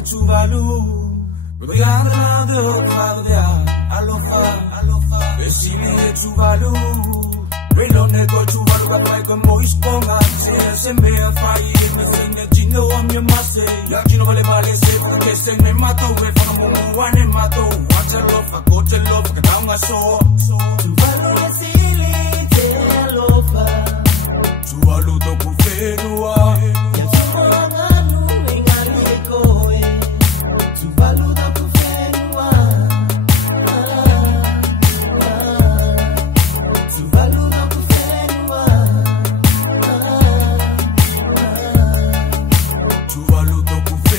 Tuvalu, we got another Tuvalu, alofa, Pese, Tuvalu, we don't go Tuvalu, but like a moist bonga, say, me a fire, me sing a Gino on your masse, Yagino Vale, say, for the case, and me mato, we from Mumu, one and mato, watch a love, I go to love, I down my soul. Tuvalu, silly, alofa, Tuvalu, toku, Fenua.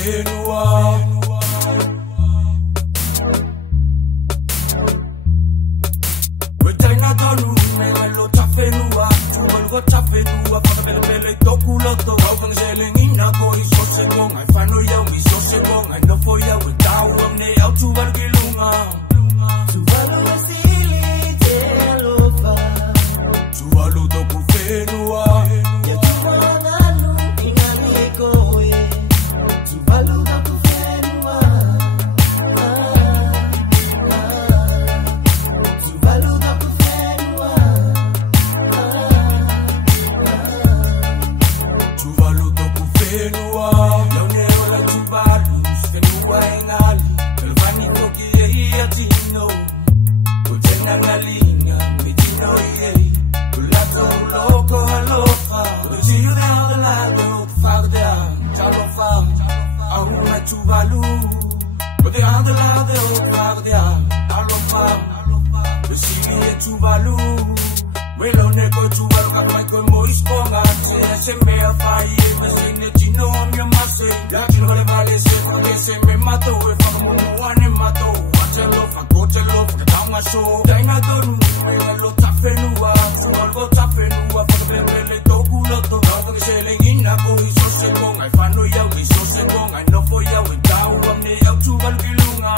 Fenua Takasi, toku loto, wang selling in a go is so singong. I find no young is so singong. I know for you with down ne out to Vargilunga. Tuvalu sili telofa. Tuvalu toku Fenua. Ya tuvalu ingani koe. Tuvalu toku Fenua. Tuvalu toku Fenua. Tuvalu toku Fenua, Leoneo la Tuvalu, Fenua engali, Elvani toki e atino, Utena ngalinga, Medino e, Ulato loco alofa, Ujiu down the lado, Farda, Chalofa, Ahuma Tuvalu, but the other lado, Farda, Alofa, Pese Tuvalu. Welo neko Tuvalu kapai koi mois bonga se me a fire me sing the Gino on your masse Yagino vale se porque se me mato we from Mumu one and mato watch a love I go to love I down my soul Daina donu me lo tafenua Tuvalu tafenua for the bele toku loto Wang selling in a go is so singong I find no yaw is so singong I know for yaw with down I'm ne out Tuvalu gilunga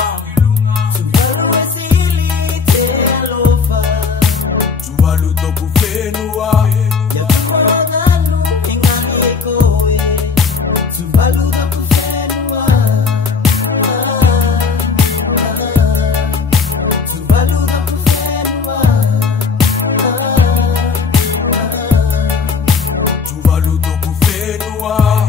Tuvalu sili telofa Tuvalu toku Fenua. Ya tuvalu ingani koe. Tuvalu toku Fenua. Tuvalu toku Fenua. Tuvalu toku Fenua.